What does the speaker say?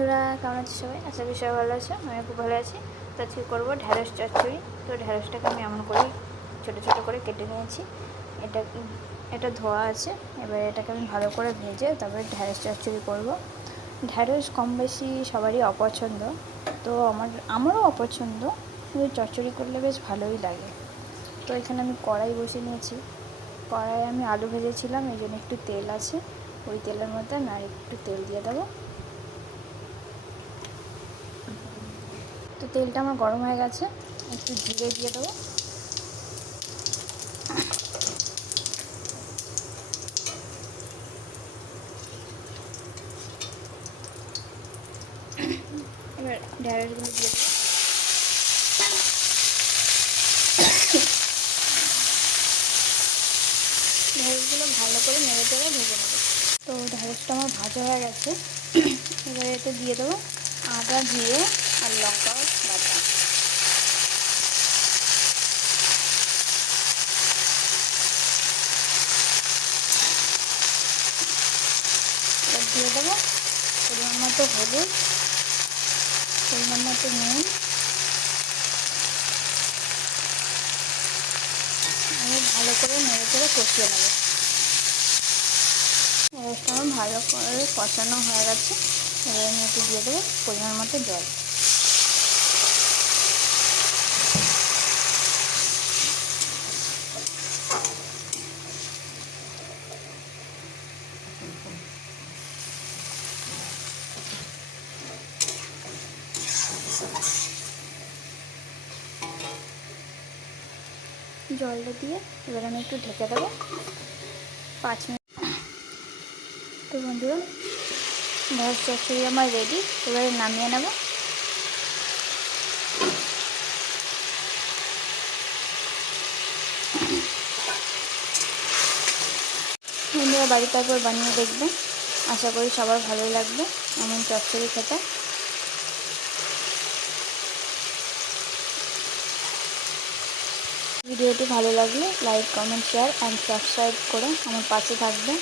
বন্ধুরা, কেমন আছে সবাই? আশা করি সবাই ভালো আছে। আমি খুব ভালো আছি। তো আজকে করবো ঢ্যাঁড়স চচ্চড়ি। তো ঢ্যাঁড়সটাকে আমি এমন করে ছোটো ছোটো করে কেটে নিয়েছি। এটা ধোয়া আছে। এবার এটাকে আমি ভালো করে ভেজে তারপরে ঢ্যাঁড়স চচ্চড়ি করবো। ঢ্যাঁড়স কম বেশি সবারই অপছন্দ, তো আমারও অপছন্দ, কিন্তু চচ্চড়ি করলে বেশ ভালোই লাগে। তো এখানে আমি কড়াই বসে নিয়েছি। কড়াইয়ে আমি আলু ভেজেছিলাম, এই জন্য একটু তেল আছে। ওই তেলের মধ্যে আমি আর একটু তেল দিয়ে দেবো। তো তেলটা আমার গরম হয়ে গেছে, একটু জিরে দিয়ে দেবো। এবার ঢ্যাঁড়সগুলো দিয়ে দেবো। ঢ্যাঁড়সগুলো ভালো করে নেড়ে চেড়ে ভেজে নেবো। তো ঢ্যাঁড়সটা আমার ভাজা হয়ে গেছে। এবার এতে দিয়ে দেবো আদা, জিরে আর লঙ্কা বাটা। এবার দিয়ে দেবো পরিমাণ মতো হলুদ, পরিমাণ মতো নুন। আমি ভালো করে নেড়ে চেড়ে কষিয়ে নেবো। ঢ্যাঁড়সটা আমার ভালো করে কষানো হয়ে গেছে। এবার আমি একটু দিয়ে দেবো পরিমাণ মতো জল। জলটা দিয়ে এবার আমি একটু ঢেকে দেবো 5 মিনিট। তো বন্ধুরা, ঢ্যাঁড়স চচ্চড়ি আমার রেডি। এবারে নামিয়ে নেব। বন্ধুরা, বাড়িতে একবার বানিয়ে দেখবেন, আশা করি সবার ভালো লাগবে এমন চচ্চড়ি খেতে। ভিডিওটি ভালো লাগলে like, comment, share and subscribe করে আমার পাশে থাকবেন।